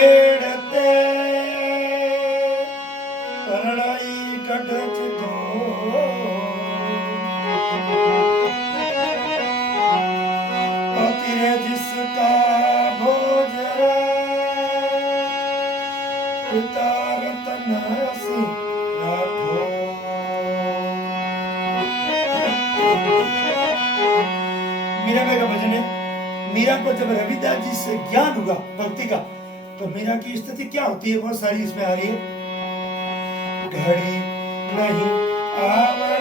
छेड़ते परणाई कटच दो पतिरे जिसका भोजरा पिता रतन सिंह राठौर। मीराबाई का भजन है। मीरा को जब रविदास जी से ज्ञान हुआ भक्ति का तो मीरा की स्थिति क्या होती है बहुत सारी इसमें आ रही है। घड़ी नहीं आवर